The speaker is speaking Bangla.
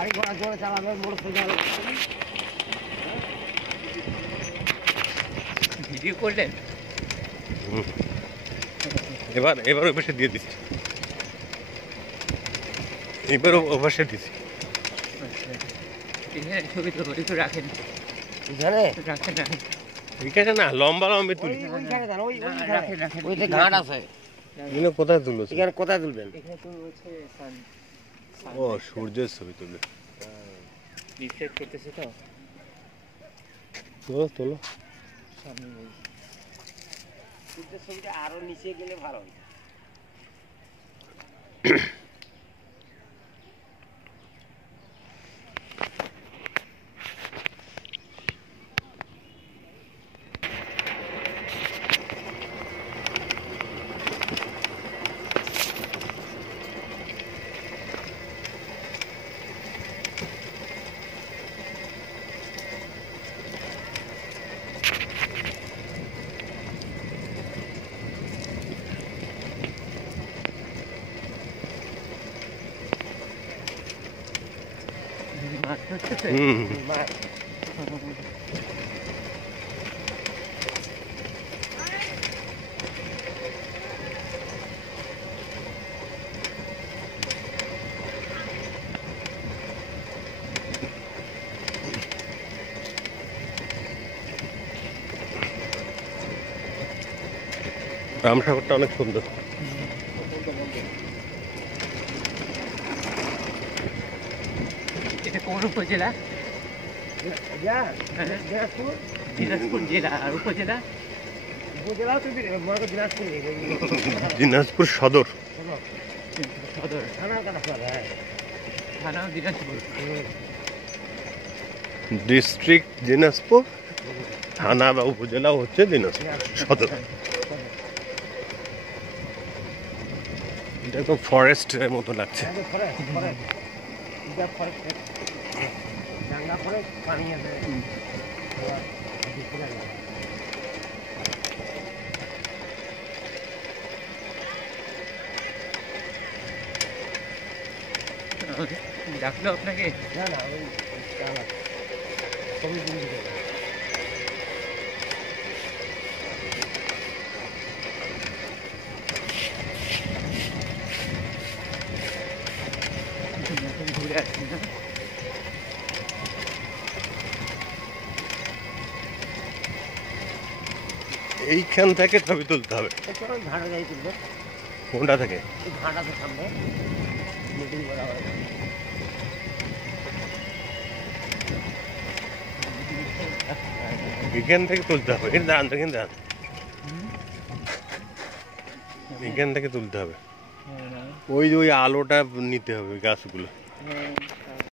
গাড়ি ঘোড়া জোরে চালাবে, মোটর সাইকেল ভিডিও করলেন। এবার ওই পাশে দিয়ে দিচ্ছি, এবার ও পাশে দিচ্ছি। এখানে ছবি তো একটু রাখেন, এখানে রাখেন রাখেন, এখানে না লম্বা লম্বা তুলি, ওই যে ঘাট আছে। এখানে কোথায় তুলো? এখানে কোথায় তুলবেন? ও সূর্যের ছবি তুলবে, রিফ্লেক্ট করতেছে তো। তোলো তোলো, সূর্যের ছবিটা আরো নিচে গেলে ভালো হয়। রামসাগরটা অনেক সুন্দর। এটা কোন উপজেলা? দিনাজপুর জেলা। আর উপজেলা? উপজেলা তো দিনাজপুর, দিনাজপুর সদর। সদর থানা দিনাজপুর, ডিস্ট্রিক্ট দিনাজপুর, থানা বা উপজেলা হচ্ছে দিনাজপুর সদর। এটা তো ফরেস্টের মতো লাগছে। ডাকলো আপনাকে? না না, ওই ঘুরে আসছি না। এইখান থেকে ছবি তুলতে হবে। ঘাটা যাই তুলবে। কোনটা থেকে? ঘাটাতে সামনে মিটিং করা হয়। এখান থেকে তুলতে হবে, কিন্তু দাঁড়ান, কিন্তু দাঁড়ান, এখান থেকে তুলতে হবে। ওই যে ওই আলোটা নিতে হবে গাছগুলো।